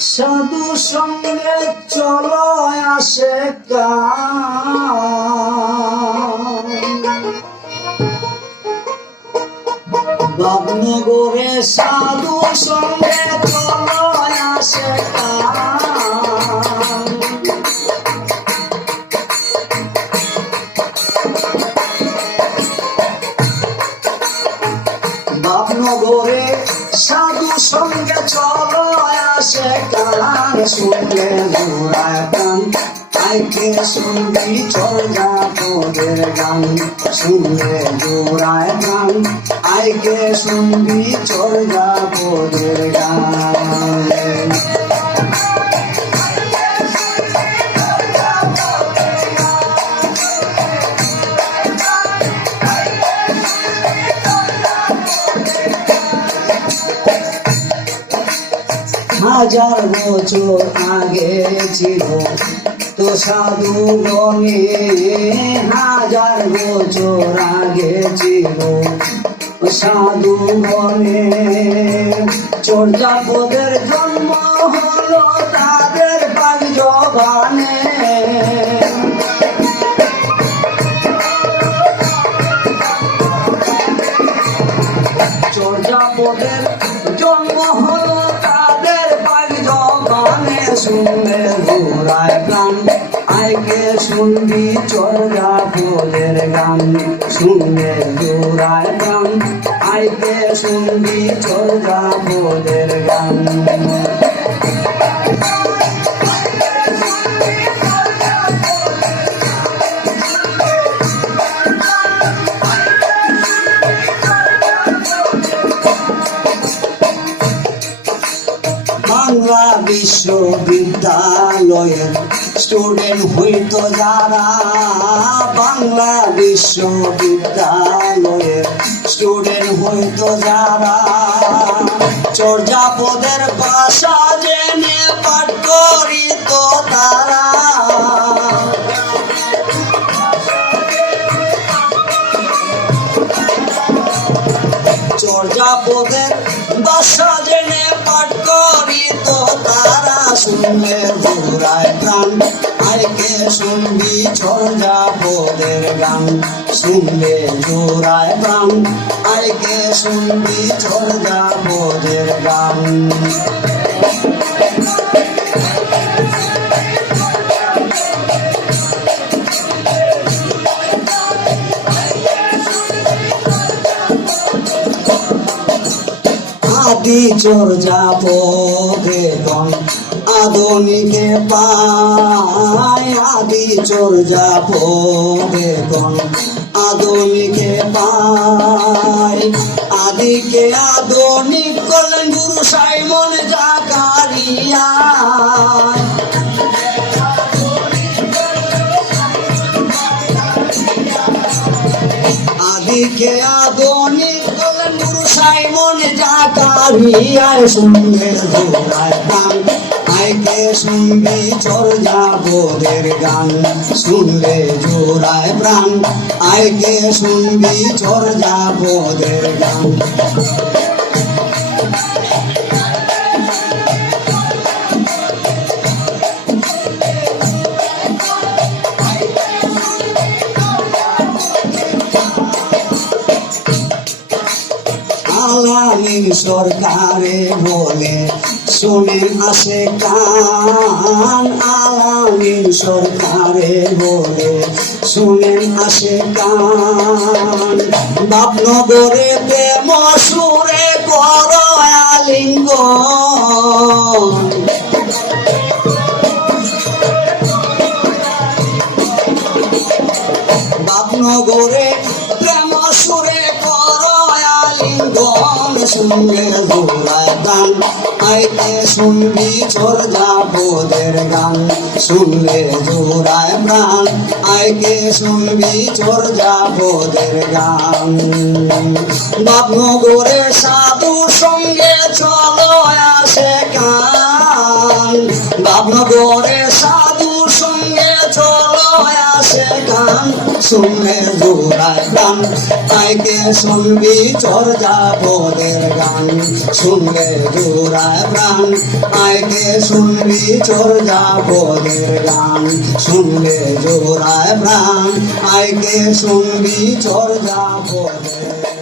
সাধু সঙ্গে চলো আসে বাবনগরে সাধু সঙ্গে চলো আসে বাবনগরে সাধু সঙ্গে চলো শুনলে ঘোড়ায় কান আইকে শুনবি চল যা তোদের গান শুনলে জোড়ায় আইকে শুনবি চল তোদের গান হাজার বছর আগে ছিল। তো সাধু গণে হাজার বছর আগে ছিল। সাধু গণে চর্যাপদের জন্ম হলো তাদের পাগ জবানে। চর্যাপদের শুনবি চর্যাপদের গান শুনবে ঘোড়ায় গান। আইতে শুনবি চর্যাপদের গান? বাংলা বিশ্ববিদ্যালয়ের স্টুডেন্ট হইতো যারা। বাংলা বিশ্ববিদ্যালয়ের স্টুডেন্ট হইতো যারা। চর্যাপদের ভাষা জেনে পাঠ করিত তারা। চর্যাপদের বাসা জেনে পাঠ তো তারা শুনে ঘুরায় প্রাণ। আইকে শুনবি চর্যাপদের গান? শুনবে জোড়ায় প্রাণ। আইকে শুনবি চর্যাপদের গান? চোর যাব বেগন আদনিকে পায়, আদি চোর যাব বেগন আদনিকে পায়, আদিকে আদনিক করলেন গুরু সাইমন জাকারিয়া। আদিকে আদনি বলেন সাইমন জাকারিয়ায় শুনবে সঙ্গে গান। আইকে সঙ্গে চর যাবোদের গান। শুনলে জোড়ায় প্রাণ। আইকে সঙ্গে চর যাবোদের গান। আলামিন সরকারে বলে, শুনে আসে কান আলামিন সরকারে বলে, শুনে আসে কান। বাপনগরে প্রেম সুরে কর আলিঙ্গন। শুনলে গোলায় গান। আইতে শুনবি চোর যাবোদের গান। শুনলে জোড়ায় প্রাণ। আইকে শুনবি চোর যাবোদের গান। বাপনগরে সাধু সঙ্গে চলো আসে গান। বাপনগরে গান শুনলে জোড়ায় প্রাণ আইকে শুনবি চর যাবদের গান। শুনলে জোড়ায় প্রাণ। আইকে শুনবি চর যাবদের গান। শুনলে জোড়ায় প্রাণ। আইকে শুনবি চর যাবদের